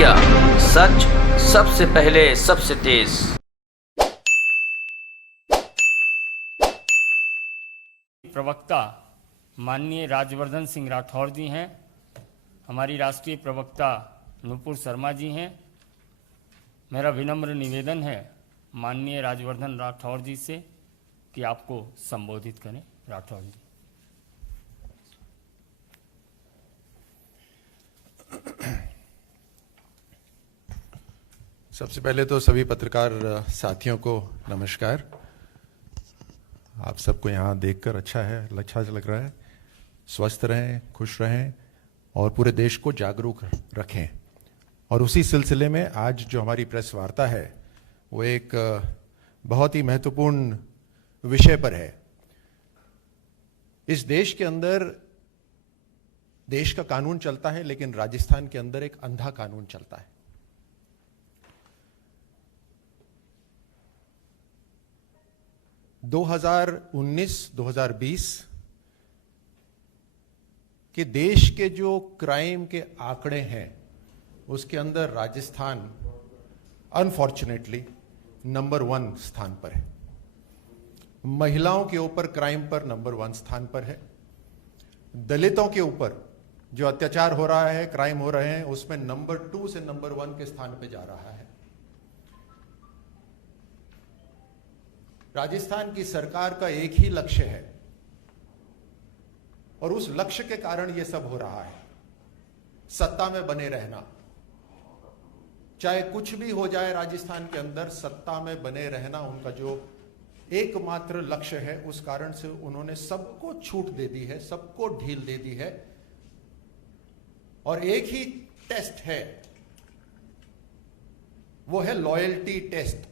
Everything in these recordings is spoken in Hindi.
इंडिया, सच सबसे पहले सबसे तेज। प्रवक्ता माननीय राजवर्धन सिंह राठौर जी हैं, हमारी राष्ट्रीय प्रवक्ता नुपुर शर्मा जी हैं। मेरा विनम्र निवेदन है माननीय राजवर्धन राठौर जी से कि आपको संबोधित करें। राठौर जी। सबसे पहले तो सभी पत्रकार साथियों को नमस्कार। आप सबको यहाँ देखकर अच्छा लग रहा है। स्वस्थ रहें, खुश रहें और पूरे देश को जागरूक रखें। और उसी सिलसिले में आज जो हमारी प्रेस वार्ता है वो एक बहुत ही महत्वपूर्ण विषय पर है। इस देश के अंदर देश का कानून चलता है, लेकिन राजस्थान के अंदर एक अंधा कानून चलता है। (2019, 2020) के देश के जो क्राइम के आंकड़े हैं उसके अंदर राजस्थान अनफॉर्चुनेटली नंबर 1 स्थान पर है। महिलाओं के ऊपर क्राइम पर नंबर 1 स्थान पर है। दलितों के ऊपर जो अत्याचार हो रहा है, क्राइम हो रहे हैं, उसमें नंबर 2 से नंबर 1 के स्थान पे जा रहा है। राजस्थान की सरकार का एक ही लक्ष्य है और उस लक्ष्य के कारण यह सब हो रहा है, सत्ता में बने रहना। चाहे कुछ भी हो जाए राजस्थान के अंदर, सत्ता में बने रहना उनका जो एकमात्र लक्ष्य है। उस कारण से उन्होंने सबको छूट दे दी है, सबको ढील दे दी है। और एक ही टेस्ट है, वो है लॉयल्टी टेस्ट,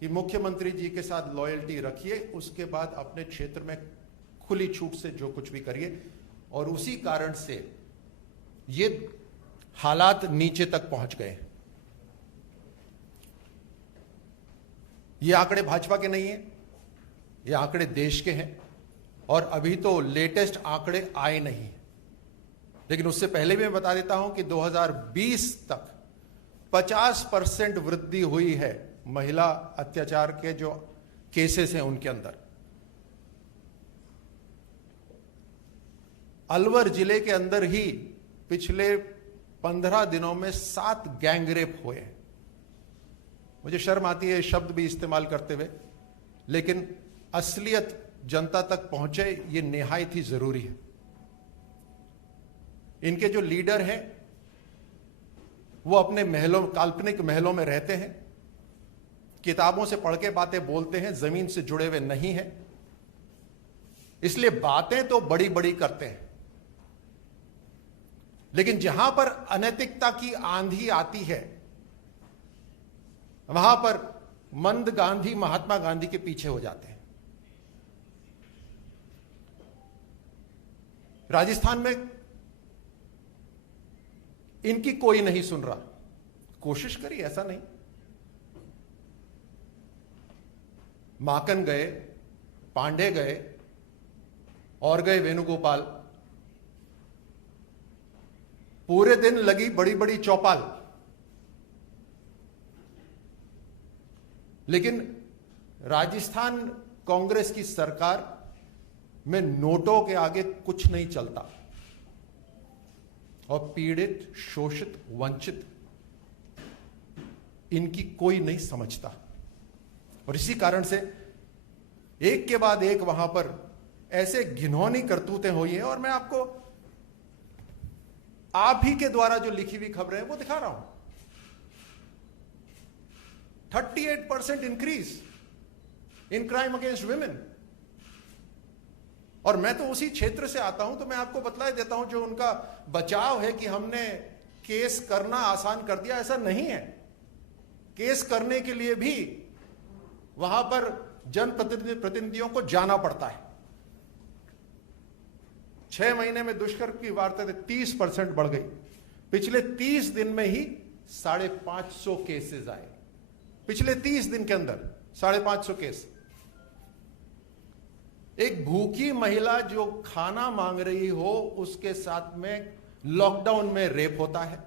कि मुख्यमंत्री जी के साथ लॉयल्टी रखिए, उसके बाद अपने क्षेत्र में खुली छूट से जो कुछ भी करिए। और उसी कारण से ये हालात नीचे तक पहुंच गए। ये आंकड़े भाजपा के नहीं है, ये आंकड़े देश के हैं। और अभी तो लेटेस्ट आंकड़े आए नहीं, लेकिन उससे पहले भी मैं बता देता हूं कि 2020 तक 50% वृद्धि हुई है महिला अत्याचार के जो केसेस हैं उनके अंदर। अलवर जिले के अंदर ही पिछले 15 दिनों में 7 गैंगरेप हुए हैं। मुझे शर्म आती है शब्द भी इस्तेमाल करते हुए, लेकिन असलियत जनता तक पहुंचे ये निहायत ही जरूरी है। इनके जो लीडर हैं वो अपने महलों, काल्पनिक महलों में रहते हैं, किताबों से पढ़ के बातें बोलते हैं, जमीन से जुड़े हुए नहीं हैं। इसलिए बातें तो बड़ी बड़ी करते हैं, लेकिन जहां पर अनैतिकता की आंधी आती है वहां पर मंद गांधी महात्मा गांधी के पीछे हो जाते हैं। राजस्थान में इनकी कोई नहीं सुन रहा। कोशिश करिए, ऐसा नहीं। माकन गए, पांडे गए और गए वेणुगोपाल, पूरे दिन लगी बड़ी बड़ी चौपाल, लेकिन राजस्थान कांग्रेस की सरकार में नोटों के आगे कुछ नहीं चलता। और पीड़ित, शोषित, वंचित इनकी कोई नहीं समझता। और इसी कारण से एक के बाद एक वहां पर ऐसे घिनौनी करतूतें हुई हैं। और मैं आपको आप ही के द्वारा जो लिखी हुई खबरें हैं वो दिखा रहा हूं। 38% increase in crime against women. और मैं तो उसी क्षेत्र से आता हूं, तो मैं आपको बतला देता हूं, जो उनका बचाव है कि हमने केस करना आसान कर दिया, ऐसा नहीं है। केस करने के लिए भी वहां पर जनप्रतिनिधियों को जाना पड़ता है। 6 महीने में दुष्कर्म की वारदातें 30% बढ़ गई। पिछले 30 दिन में ही 550 केसेस आए। पिछले 30 दिन के अंदर 550 केस। एक भूखी महिला जो खाना मांग रही हो उसके साथ में लॉकडाउन में रेप होता है।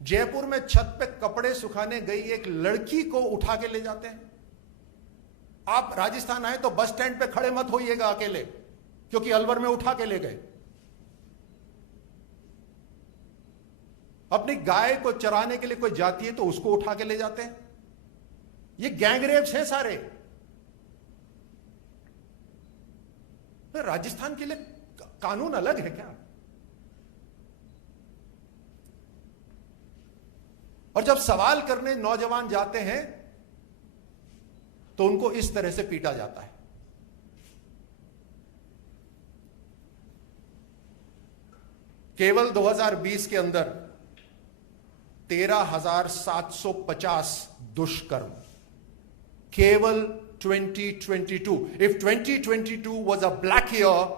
जयपुर में छत पे कपड़े सुखाने गई एक लड़की को उठा के ले जाते हैं। आप राजस्थान आए तो बस स्टैंड पे खड़े मत होइएगा अकेले, क्योंकि अलवर में उठा के ले गए। अपनी गाय को चराने के लिए कोई जाती है तो उसको उठा के ले जाते हैं। ये गैंगरेप्स हैं सारे। तो राजस्थान के लिए कानून अलग है क्या? और जब सवाल करने नौजवान जाते हैं तो उनको इस तरह से पीटा जाता है। केवल 2020 के अंदर 13,750 दुष्कर्म, केवल 2022. If 2022 was a black year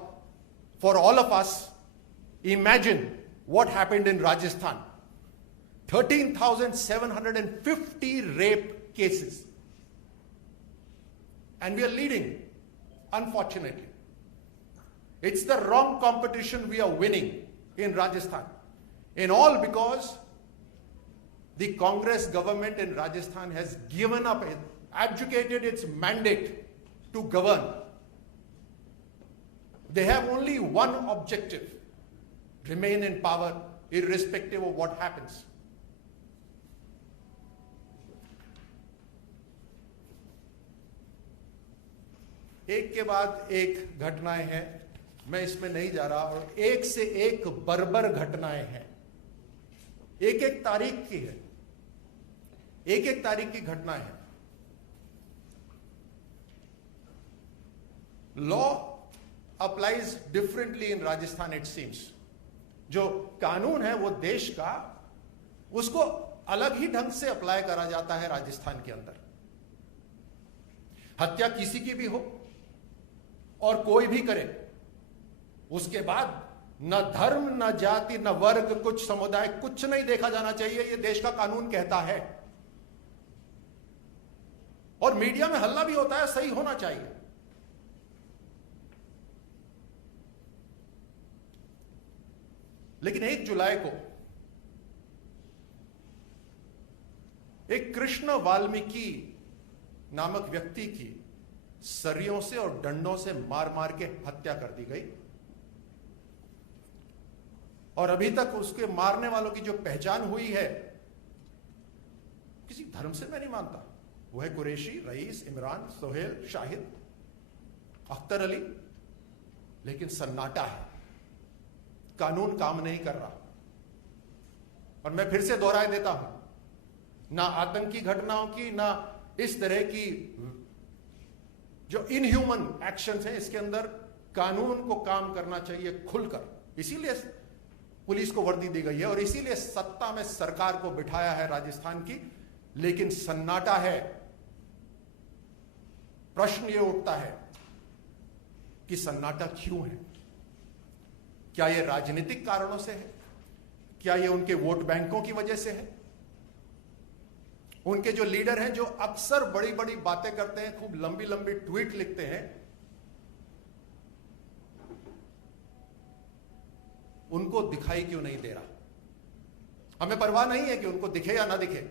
for all of us, imagine what happened in Rajasthan. 13,750 rape cases. And we are leading, unfortunately. It's the wrong competition we are winning in Rajasthan. In all because the Congress government in Rajasthan has given up, abdicated its mandate to govern. They have only one objective: remain in power irrespective of what happens. एक के बाद एक घटनाएं हैं, मैं इसमें नहीं जा रहा, और एक से एक बर्बर घटनाएं हैं, एक एक तारीख की है, एक एक तारीख की घटनाएं हैं। Law applies differently in Rajasthan it seems. जो कानून है वो देश का, उसको अलग ही ढंग से अप्लाई करा जाता है राजस्थान के अंदर। हत्या किसी की भी हो और कोई भी करे, उसके बाद न धर्म, न जाति, न वर्ग, कुछ समुदाय, कुछ नहीं देखा जाना चाहिए। यह देश का कानून कहता है। और मीडिया में हल्ला भी होता है, सही होना चाहिए। लेकिन 1 जुलाई को एक कृष्ण वाल्मीकि नामक व्यक्ति की सरियों से और डंडों से मार मार के हत्या कर दी गई, और अभी तक उसके मारने वालों की जो पहचान हुई है, किसी धर्म से मैं नहीं मानता, वो है कुरैशी, रईस, इमरान, सोहेल, शाहिद, अख्तर अली। लेकिन सन्नाटा है, कानून काम नहीं कर रहा। और मैं फिर से दोहराए देता हूं, ना आतंकी घटनाओं की, ना इस तरह की जो इनह्यूमन एक्शंस हैं, इसके अंदर कानून को काम करना चाहिए खुलकर। इसीलिए पुलिस को वर्दी दी गई है और इसीलिए सत्ता में सरकार को बिठाया है राजस्थान की। लेकिन सन्नाटा है। प्रश्न यह उठता है कि सन्नाटा क्यों है? क्या यह राजनीतिक कारणों से है? क्या यह उनके वोट बैंकों की वजह से है? उनके जो लीडर हैं, जो अक्सर बड़ी बड़ी बातें करते हैं, खूब लंबी लंबी ट्वीट लिखते हैं, उनको दिखाई क्यों नहीं दे रहा? हमें परवाह नहीं है कि उनको दिखे या ना दिखे,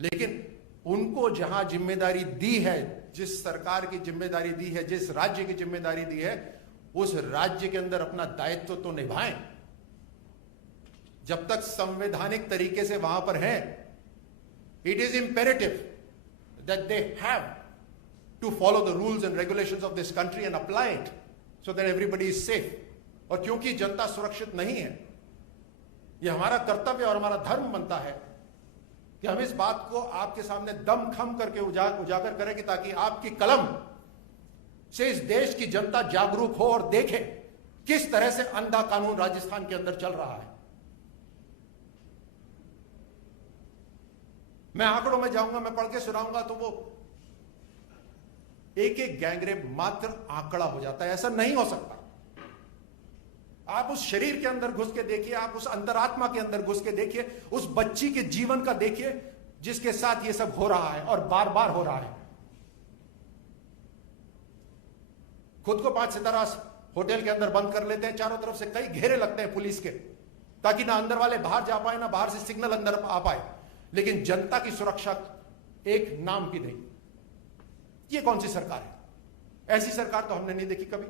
लेकिन उनको जहां जिम्मेदारी दी है, जिस सरकार की जिम्मेदारी दी है, जिस राज्य की जिम्मेदारी दी है, उस राज्य के अंदर अपना दायित्व तो निभाएं। जब तक संवैधानिक तरीके से वहां पर हैं, it is imperative that they have to follow the rules and regulations of this country and apply it so that everybody is safe. और क्योंकि जनता सुरक्षित नहीं है, यह हमारा कर्तव्य और हमारा धर्म बनता है कि हम इस बात को आपके सामने दम खम करके उजागर करें, कि ताकि आपकी कलम से इस देश की जनता जागरूक हो और देखे किस तरह से अंधा कानून राजस्थान के अंदर चल रहा है। मैं आंकड़ों में जाऊंगा, मैं पढ़ के सुनाऊंगा तो वो एक एक गैंगरेप मात्र आंकड़ा हो जाता है। ऐसा नहीं हो सकता। आप उस शरीर के अंदर घुस के देखिए, आप उस अंतरात्मा के अंदर घुस के देखिए, उस बच्ची के जीवन का देखिए जिसके साथ ये सब हो रहा है और बार बार हो रहा है। खुद को 5 सितारा होटल के अंदर बंद कर लेते हैं, चारों तरफ से कई घेरे लगते हैं पुलिस के, ताकि ना अंदर वाले बाहर जा पाए, ना बाहर से सिग्नल अंदर आ पाए, लेकिन जनता की सुरक्षा एक नाम की नहीं। ये कौन सी सरकार है? ऐसी सरकार तो हमने नहीं देखी कभी।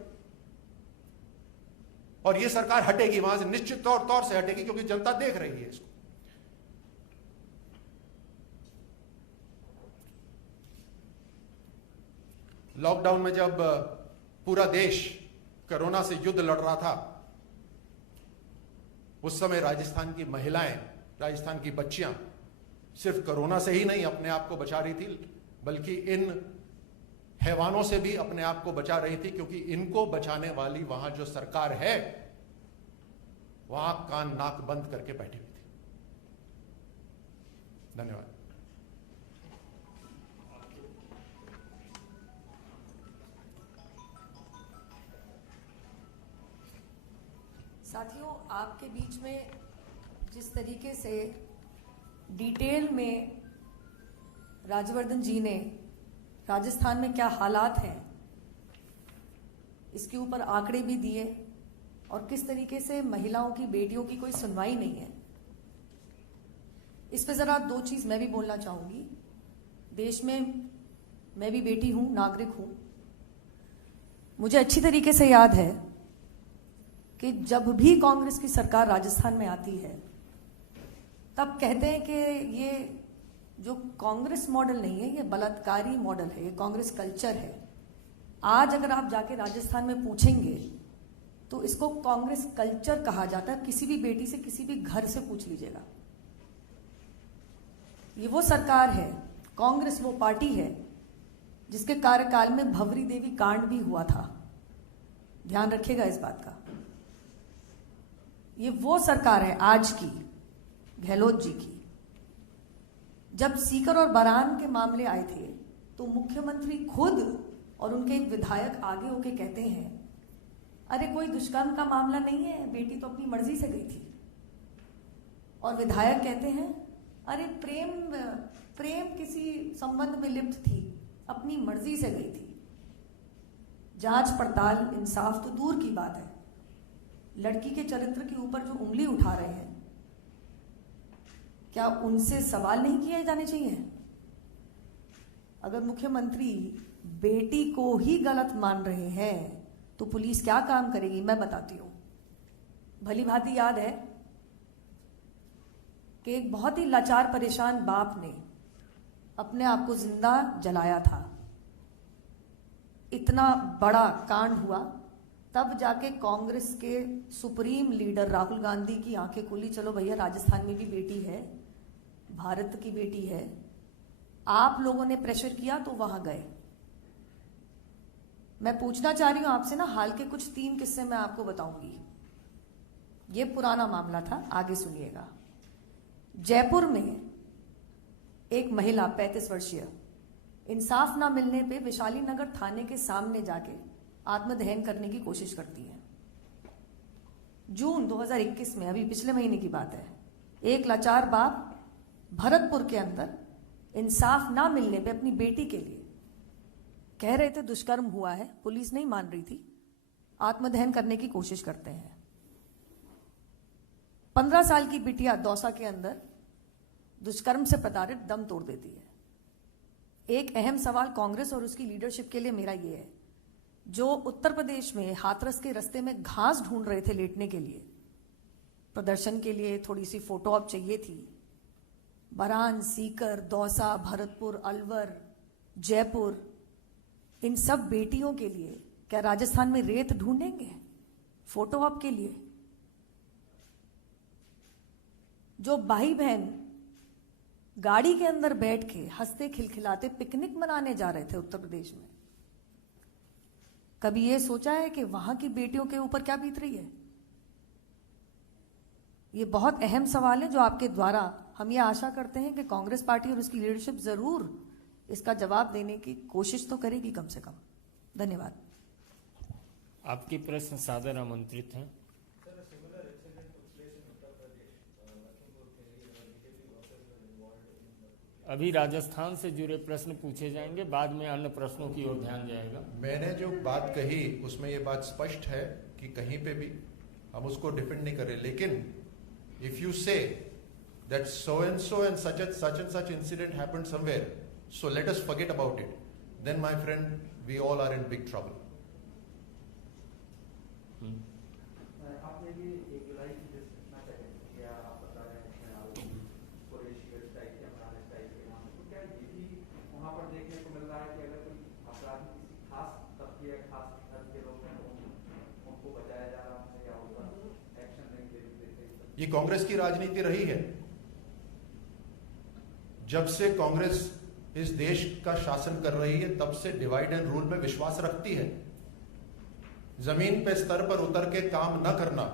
और ये सरकार हटेगी वहां से, निश्चित तौर से हटेगी, क्योंकि जनता देख रही है इसको। लॉकडाउन में जब पूरा देश कोरोना से युद्ध लड़ रहा था, उस समय राजस्थान की महिलाएं, राजस्थान की बच्चियां सिर्फ कोरोना से ही नहीं अपने आप को बचा रही थी, बल्कि इन हैवानों से भी अपने आप को बचा रही थी, क्योंकि इनको बचाने वाली वहां जो सरकार है, वहां कान नाक बंद करके बैठी हुई थी। धन्यवाद। साथियों, आपके बीच में जिस तरीके से डिटेल में राजवर्धन जी ने राजस्थान में क्या हालात हैं इसके ऊपर आंकड़े भी दिए, और किस तरीके से महिलाओं की, बेटियों की कोई सुनवाई नहीं है, इस पे जरा दो चीज मैं भी बोलना चाहूंगी। देश में मैं भी बेटी हूं, नागरिक हूं। मुझे अच्छी तरीके से याद है कि जब भी कांग्रेस की सरकार राजस्थान में आती है, तब कहते हैं कि ये जो कांग्रेस मॉडल नहीं है, ये बलात्कारी मॉडल है, ये कांग्रेस कल्चर है। आज अगर आप जाके राजस्थान में पूछेंगे तो इसको कांग्रेस कल्चर कहा जाता है। किसी भी बेटी से, किसी भी घर से पूछ लीजिएगा। ये वो सरकार है, कांग्रेस वो पार्टी है जिसके कार्यकाल में भवरी देवी कांड भी हुआ था। ध्यान रखिएगा इस बात का। ये वो सरकार है आज की, गहलोत जी की। जब सीकर और बरान के मामले आए थे तो मुख्यमंत्री खुद और उनके एक विधायक आगे होके कहते हैं, अरे कोई दुष्कर्म का मामला नहीं है, बेटी तो अपनी मर्जी से गई थी। और विधायक कहते हैं, अरे प्रेम किसी संबंध में लिप्त थी, अपनी मर्जी से गई थी। जांच पड़ताल, इंसाफ तो दूर की बात है, लड़की के चरित्र के ऊपर जो उंगली उठा रहे हैं, क्या उनसे सवाल नहीं किए जाने चाहिए? अगर मुख्यमंत्री बेटी को ही गलत मान रहे हैं तो पुलिस क्या काम करेगी, मैं बताती हूं। भली भांति याद है कि एक बहुत ही लाचार परेशान बाप ने अपने आप को जिंदा जलाया था। इतना बड़ा कांड हुआ, तब जाके कांग्रेस के सुप्रीम लीडर राहुल गांधी की आंखें खुली, चलो भैया राजस्थान में भी बेटी है, भारत की बेटी है। आप लोगों ने प्रेशर किया तो वहां गए। मैं पूछना चाह रही हूं आपसे ना, हाल के कुछ 3 किस्से मैं आपको बताऊंगी। ये पुराना मामला था, आगे सुनिएगा। जयपुर में एक महिला 35 वर्षीय इंसाफ ना मिलने पे विशाली नगर थाने के सामने जाके आत्मदहन करने की कोशिश करती है। जून 2021 में, अभी पिछले महीने की बात है, एक लाचार बाप भरतपुर के अंदर इंसाफ ना मिलने पे अपनी बेटी के लिए कह रहे थे दुष्कर्म हुआ है, पुलिस नहीं मान रही थी, आत्मदहन करने की कोशिश करते हैं। 15 साल की बिटिया दौसा के अंदर दुष्कर्म से प्रताड़ित दम तोड़ देती है। एक अहम सवाल कांग्रेस और उसकी लीडरशिप के लिए मेरा ये है, जो उत्तर प्रदेश में हाथरस के रास्ते में घास ढूंढ रहे थे लेटने के लिए, प्रदर्शन के लिए थोड़ी सी फोटो op चाहिए थी, बरान, सीकर, दौसा, भरतपुर, अलवर, जयपुर, इन सब बेटियों के लिए क्या राजस्थान में रेत ढूंढेंगे फोटो op के लिए? जो भाई बहन गाड़ी के अंदर बैठ के हंसते खिलखिलाते पिकनिक मनाने जा रहे थे उत्तर प्रदेश में, कभी ये सोचा है कि वहां की बेटियों के ऊपर क्या बीत रही है? ये बहुत अहम सवाल है जो आपके द्वारा हम ये आशा करते हैं कि कांग्रेस पार्टी और उसकी लीडरशिप जरूर इसका जवाब देने की कोशिश तो करेगी कम से कम। धन्यवाद। आपके प्रश्न सादर आमंत्रित हैं। अभी राजस्थान से जुड़े प्रश्न पूछे जाएंगे, बाद में अन्य प्रश्नों की ओर ध्यान जाएगा। मैंने जो बात कही उसमें ये बात स्पष्ट है कि कहीं पे भी हम उसको डिफेंड नहीं कर रहे, लेकिन if you say that so and such and such incident happened somewhere, so let us forget about it, then my friend, we all are in big trouble. आपने भी 1 जुलाई की जिस घटना का जिक्र किया, आप बता रहे हैं इसमें आरोपी कुरैशी स्ट्राइक के अमरान स्ट्राइक के नाम से, तो क्या ये भी वहाँ पर देखने को मिल रहा है कि अगर कोई अपराधी किसी खास तबके या खास धर्म के लोग हैं तो उनको बचाया जा रहा है या उन पर एक्शन नहीं लेते? ये कांग्रेस की राजनीति रही है। जब से कांग्रेस इस देश का शासन कर रही है तब से डिवाइड एंड रूल में विश्वास रखती है। जमीन पे स्तर पर उतर के काम न करना,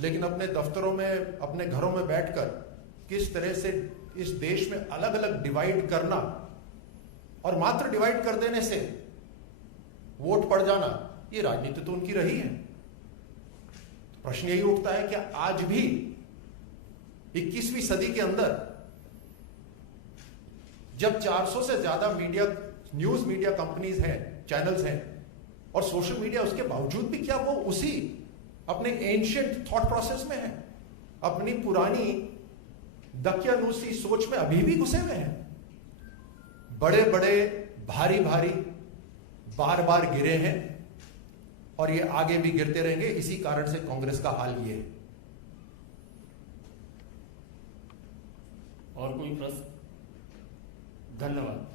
लेकिन अपने दफ्तरों में, अपने घरों में बैठकर किस तरह से इस देश में अलग अलग डिवाइड करना और मात्र डिवाइड कर देने से वोट पड़ जाना, ये राजनीति तो उनकी रही है। प्रश्न यही उठता है कि आज भी 21वीं सदी के अंदर जब 400 से ज्यादा न्यूज मीडिया कंपनीज हैं, चैनल्स हैं और सोशल मीडिया, उसके बावजूद भी क्या वो उसी अपने एंशिएंट थॉट प्रोसेस में है, अपनी पुरानी दकियानूसी सोच में अभी भी घुसे हुए हैं। बड़े बड़े भारी भारी बार बार गिरे हैं और ये आगे भी गिरते रहेंगे। इसी कारण से कांग्रेस का हाल ये है। और कोई प्रश्न? धन्यवाद।